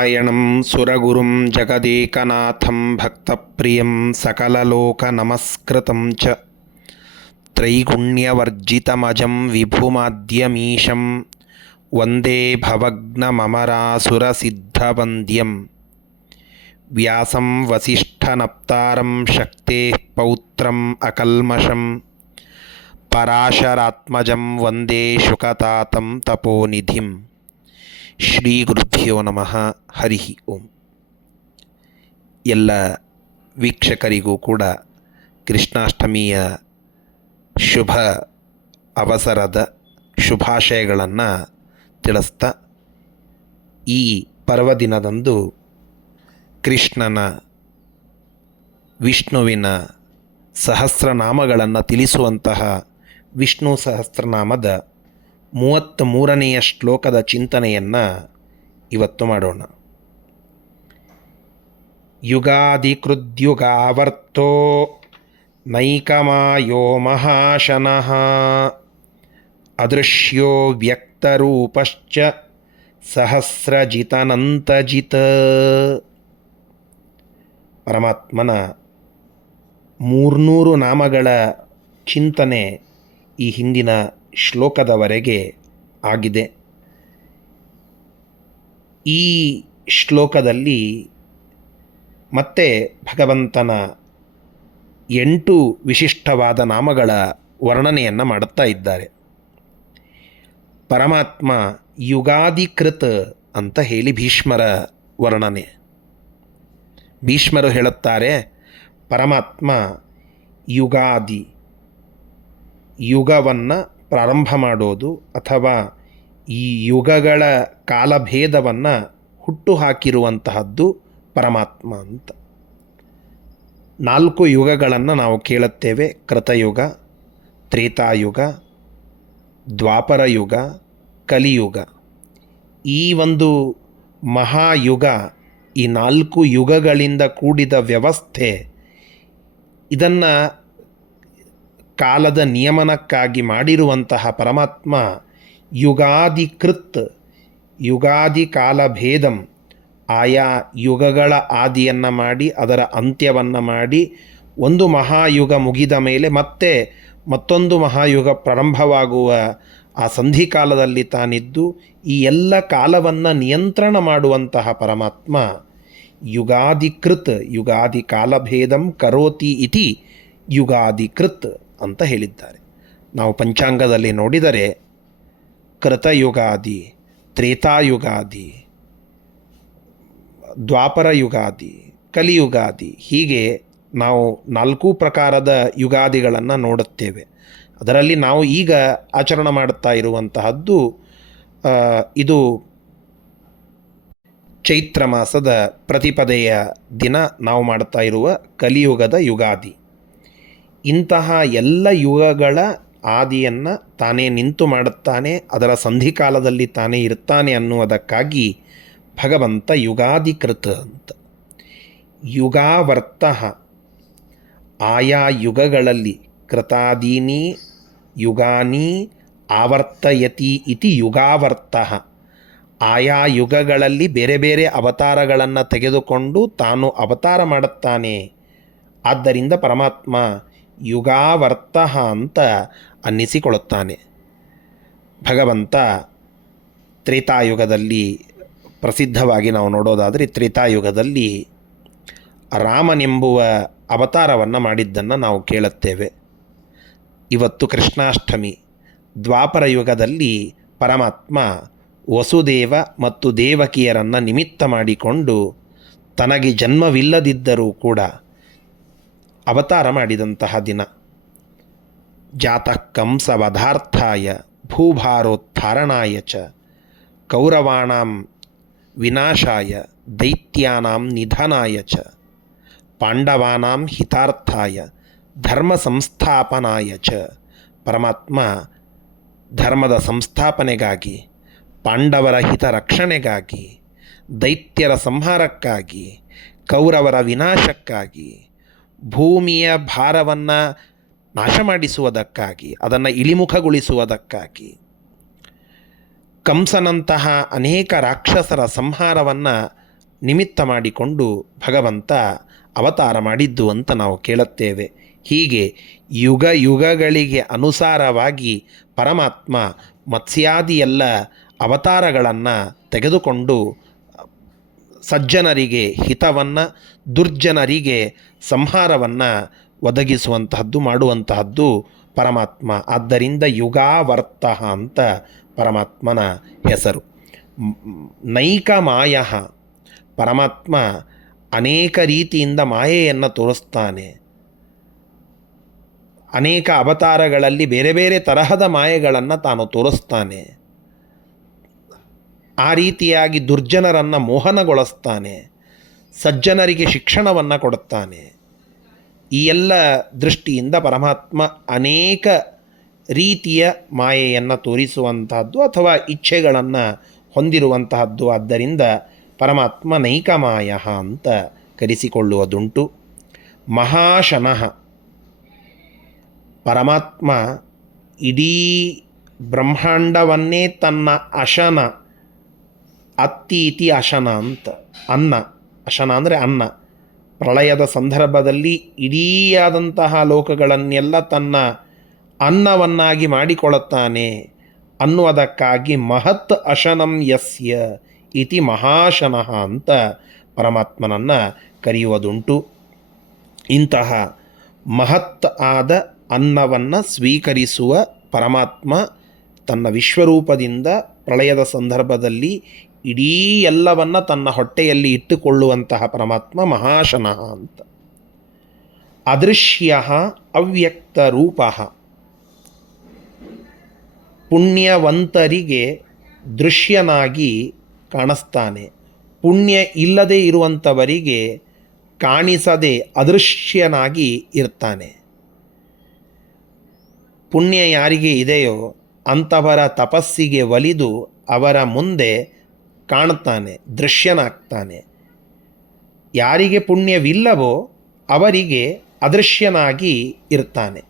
ನಾರಾಯಣಂ ಸುರಗುರುಂ ಜಗದೇಕನಾಥಂ ಭಕ್ತಪ್ರಿಯಂ ಸಕಲಲೋಕನಮಸ್ಕೃತಂ ಚ ತ್ರೈಗುಣ್ಯವರ್ಜಿತಮಜಂ ವಿಭುಮಾದ್ಯಮೀಶಂ ವಂದೇ ಭವಗ್ನಮಮರಾಸುರಸಿದ್ಧವಂದ್ಯಂ ವ್ಯಾಸಂ ವಸಿಷ್ಠನಪ್ತಾರಂ ಶಕ್ತೇಃ ಪೌತ್ರಂ ಅಕಲ್ಮಷಂ ಪರಾಶರಾತ್ಮಜಂ ವಂದೇ ಶುಕತಾತಂ ತಪೋನಿಧಿಂ. ಶ್ರೀ ಗುರುಭ್ಯೋ ನಮಃ. ಹರಿ ಓಂ. ಎಲ್ಲ ವೀಕ್ಷಕರಿಗೂ ಕೂಡ ಕೃಷ್ಣಾಷ್ಟಮಿಯ ಶುಭ ಅವಸರದ ಶುಭಾಶಯಗಳನ್ನು ತಿಳಿಸ್ತಾ, ಈ ಪರ್ವದಿನದಂದು ಕೃಷ್ಣನ ವಿಷ್ಣುವಿನ ಸಹಸ್ರನಾಮಗಳನ್ನು ತಿಳಿಸುವಂತಹ ವಿಷ್ಣು ಸಹಸ್ರನಾಮದ 33ನೆಯ ಶ್ಲೋಕದ ಚಿಂತನೆಯನ್ನು ಇವತ್ತು ಮಾಡೋಣ. ಯುಗಾದಿಕೃದ್ಯುಗಾವರ್ತೋ ನೈಕಮಾಯೋ ಮಹಾಶನಃ ಅದೃಶ್ಯೋ ವ್ಯಕ್ತರೂಪಶ್ಚ ಸಹಸ್ರಜಿತನಂತಜಿತ್. ಪರಮಾತ್ಮನ 300 ನಾಮಗಳ ಚಿಂತನೆ ಈ ಹಿಂದಿನ ಶ್ಲೋಕದವರೆಗೆ ಆಗಿದೆ. ಈ ಶ್ಲೋಕದಲ್ಲಿ ಮತ್ತೆ ಭಗವಂತನ 8 ವಿಶಿಷ್ಟವಾದ ನಾಮಗಳ ವರ್ಣನೆಯನ್ನು ಮಾಡುತ್ತಾ ಇದ್ದಾರೆ. ಪರಮಾತ್ಮ ಯುಗಾದಿಕೃತ್ ಅಂತ ಹೇಳಿ ಭೀಷ್ಮರ ವರ್ಣನೆ. ಭೀಷ್ಮರು ಹೇಳುತ್ತಾರೆ, ಪರಮಾತ್ಮ ಯುಗಾದಿ, ಯುಗವನ್ನು ಪ್ರಾರಂಭ ಮಾಡೋದು ಅಥವಾ ಈ ಯುಗಗಳ ಕಾಲಭೇದವನ್ನು ಹುಟ್ಟು ಹಾಕಿರುವಂತಹದ್ದು ಪರಮಾತ್ಮ ಅಂತ. 4 ಯುಗಗಳನ್ನು ನಾವು ಕೇಳುತ್ತೇವೆ: ಕೃತಯುಗ, ತ್ರೇತಾಯುಗ, ದ್ವಾಪರ ಯುಗ, ಕಲಿಯುಗ. ಈ ಒಂದು ಮಹಾಯುಗ, ಈ 4 ಯುಗಗಳಿಂದ ಕೂಡಿದ ವ್ಯವಸ್ಥೆ, ಇದನ್ನು ಕಾಲದ ನಿಯಮನಕ್ಕಾಗಿ ಮಾಡಿರುವಂತಹ ಪರಮಾತ್ಮ ಯುಗಾದಿಕೃತ್, ಯುಗಾದಿ ಕಾಲಭೇದಂ, ಆಯಾ ಯುಗಗಳ ಆದಿಯನ್ನು ಮಾಡಿ ಅದರ ಅಂತ್ಯವನ್ನು ಮಾಡಿ ಒಂದು ಮಹಾಯುಗ ಮುಗಿದ ಮೇಲೆ ಮತ್ತೆ ಮತ್ತೊಂದು ಮಹಾಯುಗ ಪ್ರಾರಂಭವಾಗುವ ಆ ಸಂಧಿಕಾಲದಲ್ಲಿ ತಾನಿದ್ದು ಈ ಎಲ್ಲ ಕಾಲವನ್ನು ನಿಯಂತ್ರಣ ಮಾಡುವಂತಹ ಪರಮಾತ್ಮ ಯುಗಾದಿಕೃತ್, ಯುಗಾದಿ ಕಾಲಭೇದಂ ಕರೋತಿ ಇತಿ ಯುಗಾದಿಕೃತ್ ಅಂತ ಹೇಳಿದ್ದಾರೆ. ನಾವು ಪಂಚಾಂಗದಲ್ಲಿ ನೋಡಿದರೆ ಕೃತಯುಗಾದಿ, ತ್ರೇತಾಯುಗಾದಿ, ದ್ವಾಪರ ಯುಗಾದಿ, ಕಲಿಯುಗಾದಿ, ಹೀಗೆ ನಾವು 4 ಪ್ರಕಾರದ ಯುಗಾದಿಗಳನ್ನು ನೋಡುತ್ತೇವೆ. ಅದರಲ್ಲಿ ನಾವು ಈಗ ಆಚರಣೆ ಮಾಡುತ್ತಾ ಇರುವಂತಹದ್ದು ಇದು ಚೈತ್ರ ಮಾಸದ ಪ್ರತಿಪದೆಯ ದಿನ ನಾವು ಮಾಡುತ್ತಾ ಇರುವ ಕಲಿಯುಗದ ಯುಗಾದಿ. ಇಂತಹ ಎಲ್ಲ ಯುಗಗಳ ಆದಿಯನ್ನು ತಾನೇ ನಿಂತು ಮಾಡುತ್ತಾನೆ, ಅದರ ಸಂಧಿಕಾಲದಲ್ಲಿ ತಾನೇ ಇರ್ತಾನೆ ಅನ್ನುವುದಕ್ಕಾಗಿ ಭಗವಂತ ಯುಗಾದಿಕೃತ ಅಂತ. ಯುಗಾವರ್ತ, ಆಯಾ ಯುಗಗಳಲ್ಲಿ ಕೃತಾದೀನಿ ಯುಗಾನಿ ಆವರ್ತಯತಿ ಇತಿ ಯುಗಾವರ್ತ. ಆಯಾ ಯುಗಗಳಲ್ಲಿ ಬೇರೆ ಬೇರೆ ಅವತಾರಗಳನ್ನು ತೆಗೆದುಕೊಂಡು ತಾನು ಅವತಾರ ಮಾಡುತ್ತಾನೆ. ಆದ್ದರಿಂದ ಪರಮಾತ್ಮ ಯುಗಾವರ್ತ ಅಂತ ಅನ್ನಿಸಿಕೊಳ್ಳುತ್ತಾನೆ. ಭಗವಂತ ತ್ರೇತಾಯುಗದಲ್ಲಿ ಪ್ರಸಿದ್ಧವಾಗಿ ನಾವು ನೋಡೋದಾದರೆ, ತ್ರೇತಾಯುಗದಲ್ಲಿ ರಾಮನೆಂಬುವ ಅವತಾರವನ್ನು ಮಾಡಿದ್ದನ್ನು ನಾವು ಕೇಳುತ್ತೇವೆ. ಇವತ್ತು ಕೃಷ್ಣಾಷ್ಟಮಿ. ದ್ವಾಪರ ಯುಗದಲ್ಲಿ ಪರಮಾತ್ಮ ವಸುದೇವ ಮತ್ತು ದೇವಕಿಯರನ್ನು ನಿಮಿತ್ತ ಮಾಡಿಕೊಂಡು ತನಗೆ ಜನ್ಮವಿಲ್ಲದಿದ್ದರೂ ಕೂಡ ಅವತಾರ ಮಾಡಿದಂತಹ ದಿನ. ಜಾತಃ ಕಂಸವಧಾರ್ಥಾಯ ಭೂಭಾರೋದ್ಧಾರಣಾಯ ಚ ಕೌರವಾಣಾಂ ವಿನಾಶಾಯ ದೈತ್ಯಾನಾಂ ನಿಧನಾಯ ಚ ಪಾಂಡವಾನಾಂ ಹಿತಾರ್ಥಾಯ ಧರ್ಮ ಸಂಸ್ಥಾಪನಾಯ ಚ. ಪರಮಾತ್ಮ ಧರ್ಮದ ಸಂಸ್ಥಾಪನೆಗಾಗಿ, ಪಾಂಡವರ ಹಿತ ರಕ್ಷಣೆಗಾಗಿ, ದೈತ್ಯರ ಸಂಹಾರಕ್ಕಾಗಿ, ಕೌರವರ ವಿನಾಶಕ್ಕಾಗಿ, ಭೂಮಿಯ ಭಾರವನ್ನು ನಾಶ ಮಾಡಿಸುವುದಕ್ಕಾಗಿ, ಅದನ್ನು ಇಳಿಮುಖಗೊಳಿಸುವುದಕ್ಕಾಗಿ, ಕಂಸನಂತಹ ಅನೇಕ ರಾಕ್ಷಸರ ಸಂಹಾರವನ್ನು ನಿಮಿತ್ತ ಮಾಡಿಕೊಂಡು ಭಗವಂತ ಅವತಾರ ಮಾಡಿದ್ದು ಅಂತ ನಾವು ಕೇಳುತ್ತೇವೆ. ಹೀಗೆ ಯುಗ ಯುಗಗಳಿಗೆ ಅನುಸಾರವಾಗಿ ಪರಮಾತ್ಮ ಮತ್ಸ್ಯಾದಿ ಎಲ್ಲ ಅವತಾರಗಳನ್ನು ತೆಗೆದುಕೊಂಡು ಸಜ್ಜನರಿಗೆ ಹಿತವನ್ನು, ದುರ್ಜನರಿಗೆ ಸಂಹಾರವನ್ನು ಒದಗಿಸುವಂತಹದ್ದು, ಮಾಡುವಂತಹದ್ದು ಪರಮಾತ್ಮ. ಆದ್ದರಿಂದ ಯುಗಾವರ್ತ ಅಂತ ಪರಮಾತ್ಮನ ಹೆಸರು. ನೈಕ ಮಾಯ, ಪರಮಾತ್ಮ ಅನೇಕ ರೀತಿಯಿಂದ ಮಾಯೆಯನ್ನು ತೋರಿಸ್ತಾನೆ. ಅನೇಕ ಅವತಾರಗಳಲ್ಲಿ ಬೇರೆ ಬೇರೆ ತರಹದ ಮಾಯೆಗಳನ್ನು ತಾನು ತೋರಿಸ್ತಾನೆ. ಆ ರೀತಿಯಾಗಿ ದುರ್ಜನರನ್ನು ಮೋಹನಗೊಳಿಸ್ತಾನೆ, ಸಜ್ಜನರಿಗೆ ಶಿಕ್ಷಣವನ್ನು ಕೊಡುತ್ತಾನೆ. ಈ ಎಲ್ಲ ದೃಷ್ಟಿಯಿಂದ ಪರಮಾತ್ಮ ಅನೇಕ ರೀತಿಯ ಮಾಯೆಯನ್ನು ತೋರಿಸುವಂತಹದ್ದು ಅಥವಾ ಇಚ್ಛೆಗಳನ್ನು ಹೊಂದಿರುವಂತಹದ್ದು. ಆದ್ದರಿಂದ ಪರಮಾತ್ಮ ನೈಕಮಾಯ ಅಂತ ಕರೆಸಿಕೊಳ್ಳುವುದುಂಟು. ಮಹಾಶನಃ, ಪರಮಾತ್ಮ ಇಡೀ ಬ್ರಹ್ಮಾಂಡವನ್ನೇ ತನ್ನ ಅಶನ, ಅತ್ತೀತಿ ಅಶನ ಅಂತ, ಅನ್ನ, ಅಶನ ಅಂದರೆ ಅನ್ನ, ಪ್ರಳಯದ ಸಂದರ್ಭದಲ್ಲಿ ಇಡೀಯಾದಂತಹ ಲೋಕಗಳನ್ನೆಲ್ಲ ತನ್ನ ಅನ್ನವನ್ನಾಗಿ ಮಾಡಿಕೊಳ್ಳುತ್ತಾನೆ ಅನ್ನುವುದಕ್ಕಾಗಿ ಮಹತ್ ಅಶನಂ ಯಸ್ಯ ಇತಿ ಮಹಾಶನಃ ಅಂತ ಪರಮಾತ್ಮನನ್ನು ಕರೆಯುವುದುಂಟು. ಇಂತಹ ಮಹತ್ ಆದ ಅನ್ನವನ್ನು ಸ್ವೀಕರಿಸುವ ಪರಮಾತ್ಮ ತನ್ನ ವಿಶ್ವರೂಪದಿಂದ ಪ್ರಳಯದ ಸಂದರ್ಭದಲ್ಲಿ ಇಡೀ ಎಲ್ಲವನ್ನ ತನ್ನ ಹೊಟ್ಟೆಯಲ್ಲಿ ಇಟ್ಟುಕೊಳ್ಳುವಂತಹ ಪರಮಾತ್ಮ ಮಹಾಶನಃ ಅಂತ. ಅದೃಶ್ಯ ಅವ್ಯಕ್ತ ರೂಪ, ಪುಣ್ಯವಂತರಿಗೆ ದೃಶ್ಯನಾಗಿ ಕಾಣಿಸ್ತಾನೆ, ಪುಣ್ಯ ಇಲ್ಲದೆ ಇರುವಂಥವರಿಗೆ ಕಾಣಿಸದೆ ಅದೃಶ್ಯನಾಗಿ ಇರ್ತಾನೆ. ಪುಣ್ಯ ಯಾರಿಗೆ ಇದೆಯೋ ಅಂಥವರ ತಪಸ್ಸಿಗೆ ಒಲಿದು ಅವರ ಮುಂದೆ ಕಾಣ್ತಾನೆ, ದೃಶ್ಯನಾಗ್ತಾನೆ. ಯಾರಿಗೆ ಪುಣ್ಯವಿಲ್ಲವೋ ಅವರಿಗೆ ಅದೃಶ್ಯನಾಗಿ ಇರ್ತಾನೆ.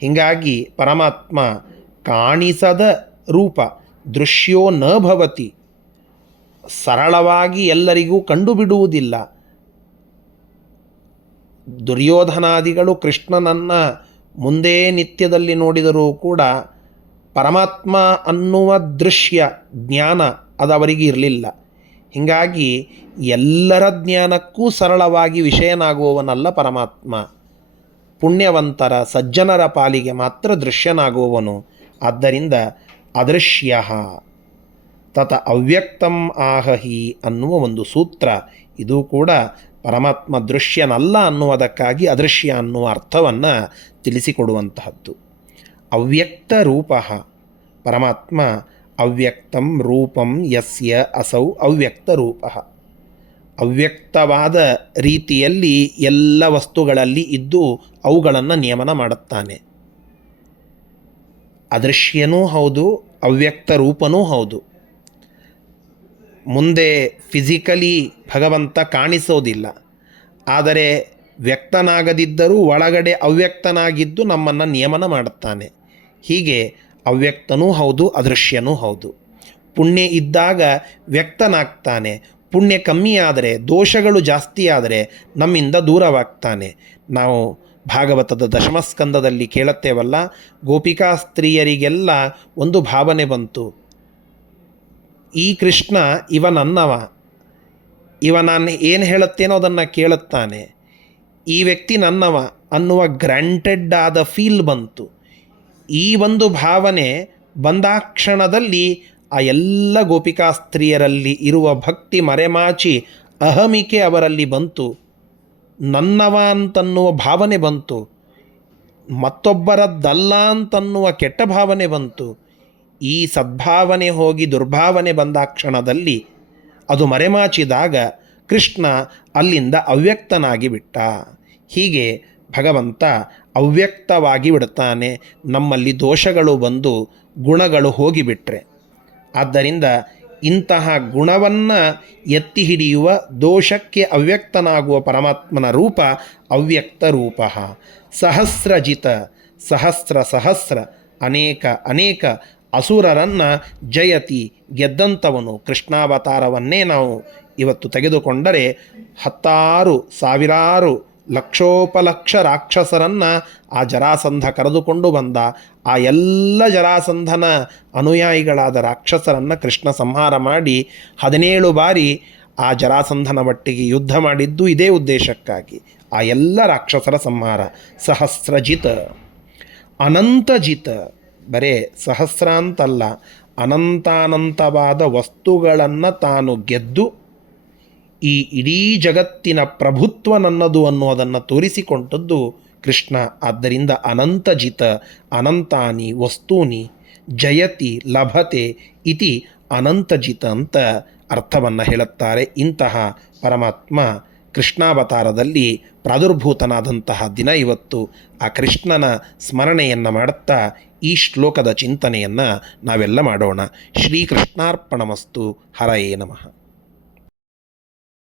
ಹೀಗಾಗಿ ಪರಮಾತ್ಮ ಕಾಣಿಸದ ರೂಪ, ದೃಶ್ಯೋ ನ ಭವತಿ, ಸರಳವಾಗಿ ಎಲ್ಲರಿಗೂ ಕಂಡುಬಿಡುವುದಿಲ್ಲ. ದುರ್ಯೋಧನಾದಿಗಳು ಕೃಷ್ಣನನ್ನು ಮುಂದೆ ನಿತ್ಯದಲ್ಲಿ ನೋಡಿದರೂ ಕೂಡ ಪರಮಾತ್ಮ ಅನ್ನುವ ದೃಶ್ಯ ಜ್ಞಾನ ಅದು ಅವರಿಗೆ ಇರಲಿಲ್ಲ. ಹೀಗಾಗಿ ಎಲ್ಲರ ಜ್ಞಾನಕ್ಕೂ ಸರಳವಾಗಿ ವಿಷಯನಾಗುವವನಲ್ಲ ಪರಮಾತ್ಮ. ಪುಣ್ಯವಂತರ ಸಜ್ಜನರ ಪಾಲಿಗೆ ಮಾತ್ರ ದೃಶ್ಯನಾಗುವವನು. ಆದ್ದರಿಂದ ಅದೃಶ್ಯ ತತ ಅವ್ಯಕ್ತಂ ಆಹಹಿ ಅನ್ನುವ ಒಂದು ಸೂತ್ರ, ಇದು ಕೂಡ ಪರಮಾತ್ಮ ದೃಶ್ಯನಲ್ಲ ಅನ್ನುವುದಕ್ಕಾಗಿ ಅದೃಶ್ಯ ಅನ್ನುವ ಅರ್ಥವನ್ನು ತಿಳಿಸಿಕೊಡುವಂತಹದ್ದು. ಅವ್ಯಕ್ತ ರೂಪ, ಪರಮಾತ್ಮ ಅವ್ಯಕ್ತಂ ರೂಪಂ ಯಸ್ಯ ಅಸೌ ಅವ್ಯಕ್ತ ರೂಪ, ಅವ್ಯಕ್ತವಾದ ರೀತಿಯಲ್ಲಿ ಎಲ್ಲ ವಸ್ತುಗಳಲ್ಲಿ ಇದ್ದು ಅವುಗಳನ್ನು ನಿಯಮನ ಮಾಡುತ್ತಾನೆ. ಅದೃಶ್ಯನೂ ಹೌದು, ಅವ್ಯಕ್ತ ರೂಪನೂ ಹೌದು. ಮುಂದೆ ಫಿಸಿಕಲಿ ಭಗವಂತ ಕಾಣಿಸೋದಿಲ್ಲ, ಆದರೆ ವ್ಯಕ್ತನಾಗದಿದ್ದರೂ ಒಳಗಡೆ ಅವ್ಯಕ್ತನಾಗಿದ್ದು ನಮ್ಮನ್ನು ನಿಯಮನ ಮಾಡುತ್ತಾನೆ. ಹೀಗೆ ಅವ್ಯಕ್ತನೂ ಹೌದು, ಅದೃಶ್ಯನೂ ಹೌದು. ಪುಣ್ಯ ಇದ್ದಾಗ ವ್ಯಕ್ತನಾಗ್ತಾನೆ, ಪುಣ್ಯ ಕಮ್ಮಿ ಆದರೆ, ದೋಷಗಳು ಜಾಸ್ತಿ ಆದರೆ ನಮ್ಮಿಂದ ದೂರವಾಗ್ತಾನೆ. ನಾವು ಭಾಗವತದ ದಶಮಸ್ಕಂದದಲ್ಲಿ ಕೇಳುತ್ತೇವಲ್ಲ, ಗೋಪಿಕಾ ಸ್ತ್ರೀಯರಿಗೆಲ್ಲ ಒಂದು ಭಾವನೆ ಬಂತು, ಈ ಕೃಷ್ಣ ಇವ ನನ್ನವ, ಇವ ನಾನು ಏನು ಹೇಳುತ್ತೇನೋ ಅದನ್ನು ಕೇಳುತ್ತಾನೆ, ಈ ವ್ಯಕ್ತಿ ನನ್ನವ ಅನ್ನುವ ಗ್ರ್ಯಾಂಟೆಡ್ ಆದ ಫೀಲ್ ಬಂತು. ಈ ಒಂದು ಭಾವನೆ ಬಂದಾಕ್ಷಣದಲ್ಲಿ ಆ ಎಲ್ಲ ಗೋಪಿಕಾ ಸ್ತ್ರೀಯರಲ್ಲಿ ಇರುವ ಭಕ್ತಿ ಮರೆಮಾಚಿ ಅಹಮಿಕೆ ಅವರಲ್ಲಿ ಬಂತು, ನನ್ನವ ಅಂತನ್ನುವ ಭಾವನೆ ಬಂತು, ಮತ್ತೊಬ್ಬರದ್ದಲ್ಲ ಅಂತನ್ನುವ ಕೆಟ್ಟ ಭಾವನೆ ಬಂತು. ಈ ಸದ್ಭಾವನೆ ಹೋಗಿ ದುರ್ಭಾವನೆ ಬಂದಾಕ್ಷಣದಲ್ಲಿ ಅದು ಮರೆಮಾಚಿದಾಗ ಕೃಷ್ಣ ಅಲ್ಲಿಂದ ಅವ್ಯಕ್ತನಾಗಿ ಬಿಟ್ಟ. ಹೀಗೆ ಭಗವಂತ ಅವ್ಯಕ್ತವಾಗಿ ಬಿಡುತ್ತಾನೆ, ನಮ್ಮಲ್ಲಿ ದೋಷಗಳು ಬಂದು ಗುಣಗಳು ಹೋಗಿಬಿಟ್ರೆ. ಆದ್ದರಿಂದ ಇಂತಹ ಗುಣವನ್ನು ಎತ್ತಿ ಹಿಡಿಯುವ, ದೋಷಕ್ಕೆ ಅವ್ಯಕ್ತನಾಗುವ ಪರಮಾತ್ಮನ ರೂಪ ಅವ್ಯಕ್ತ ರೂಪ. ಸಹಸ್ರಜಿತ, ಸಹಸ್ರ ಅನೇಕ ಅನೇಕ ಅಸುರರನ್ನು ಜಯತಿ, ಗೆದ್ದಂಥವನು. ಕೃಷ್ಣಾವತಾರವನ್ನೇ ನಾವು ಇವತ್ತು ತೆಗೆದುಕೊಂಡರೆ ಹತ್ತಾರು ಸಾವಿರಾರು ಲಕ್ಷೋಪಲಕ್ಷ ರಾಕ್ಷಸರನ್ನು ಆ ಜರಾಸಂಧ ಕರೆದುಕೊಂಡು ಬಂದ. ಆ ಎಲ್ಲ ಜರಾಸಂಧನ ಅನುಯಾಯಿಗಳಾದ ರಾಕ್ಷಸರನ್ನು ಕೃಷ್ಣ ಸಂಹಾರ ಮಾಡಿ 17 ಬಾರಿ ಆ ಜರಾಸಂಧನ ಒಟ್ಟಿಗೆ ಯುದ್ಧ ಮಾಡಿದ್ದು ಇದೇ ಉದ್ದೇಶಕ್ಕಾಗಿ. ಆ ಎಲ್ಲ ರಾಕ್ಷಸರ ಸಂಹಾರ. ಸಹಸ್ರಜಿತ, ಅನಂತಜಿತ, ಬರೇ ಸಹಸ್ರ ಅಂತಲ್ಲ, ಅನಂತಾನಂತವಾದ ವಸ್ತುಗಳನ್ನು ತಾನು ಗೆದ್ದು ಈ ಇಡೀ ಜಗತ್ತಿನ ಪ್ರಭುತ್ವ ನನ್ನದು ಅನ್ನೋದನ್ನು ತೋರಿಸಿಕೊಂಡದ್ದು ಕೃಷ್ಣ. ಆದ್ದರಿಂದ ಅನಂತಜಿತ, ಅನಂತಾನಿ ವಸ್ತೂನಿ ಜಯತಿ ಲಭತೆ ಇತಿ ಅನಂತಜಿತ ಅಂತ ಅರ್ಥವನ್ನು ಹೇಳುತ್ತಾರೆ. ಇಂತಹ ಪರಮಾತ್ಮ ಕೃಷ್ಣಾವತಾರದಲ್ಲಿ ಪ್ರಾದುರ್ಭೂತನಾದಂತಹ ದಿನ ಇವತ್ತು. ಆ ಕೃಷ್ಣನ ಸ್ಮರಣೆಯನ್ನು ಮಾಡುತ್ತಾ ಈ ಶ್ಲೋಕದ ಚಿಂತನೆಯನ್ನು ನಾವೆಲ್ಲ ಮಾಡೋಣ. ಶ್ರೀಕೃಷ್ಣಾರ್ಪಣಮಸ್ತು. ಹರಯೇ ನಮಃ.